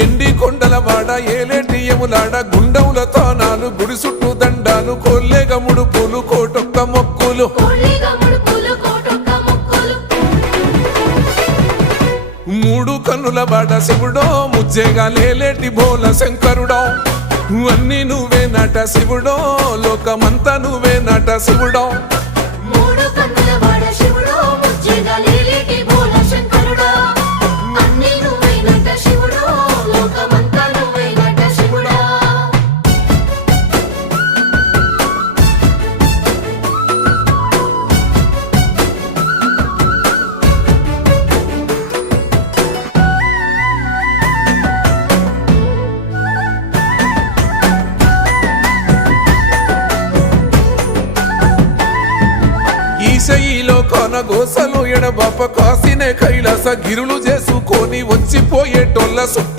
ఎండి కొండల వాడ ఏలేటి యములాడ గుండముల తానాలు గుడి చుట్టూ దండాలు కొల్లేగ ముడుపులు కోటొక్క మొక్కులు మూడు కన్నుల వాడ శివుడో ముజ్జేగా లేలేటి బోల శంకరుడో అన్ని నువ్వే నట శివుడో లోకమంతా నువ్వే నట శివుడో ఈశయిలో కొన గోసలు ఎడబాప కాసినే కైలాస గిరులు చేసుకొని వచ్చిపోయేటోళ్ళ సుట్ట